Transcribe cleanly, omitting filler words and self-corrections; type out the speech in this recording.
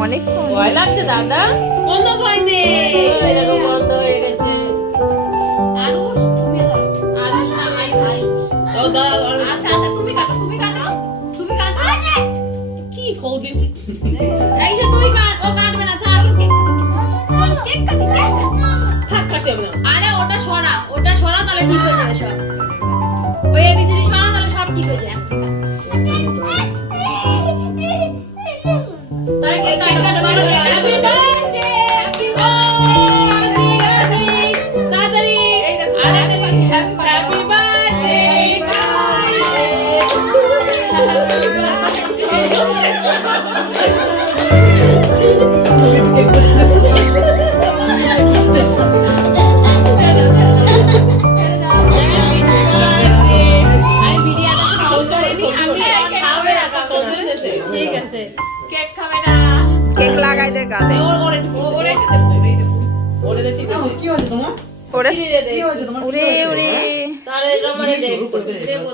অনেক ভয় লাগছে দাদা? কোনো ভয় নেই। এরকম বন্ধ হয়ে গেছে। আরুষ তুমি ধরো। আরুষ না আয়ুষ। ও দাও আচ্ছা আচ্ছা তুমি কাটো তুমি কাটো। তুমি কাটো। কি কৌদিন এই যে তুই কাট ও কাটবে না থাক। কেক কাটি কেক কাটি। থাক কাটে না। আরে ওটা সরা তাহলে ঠিক হয়ে যাবে সব। ওই এবিসিডি সরা তাহলে সব ঠিক হয়ে যাবে। তাহলে কেক কাটো বলো কেক কাটো। হ্যাপি বার্থডে হ্যাপি বার্থডে তাড়াতাড়ি এই দেখো হ্যাপি হ্যাপি বার্থডে ঠিক আছে কেক খাবে না কেক লাগাই দে গালে। ওরে ওরে কি রে রে? ওরে ওরে তাহলে এটা মানে দেখ। দেবো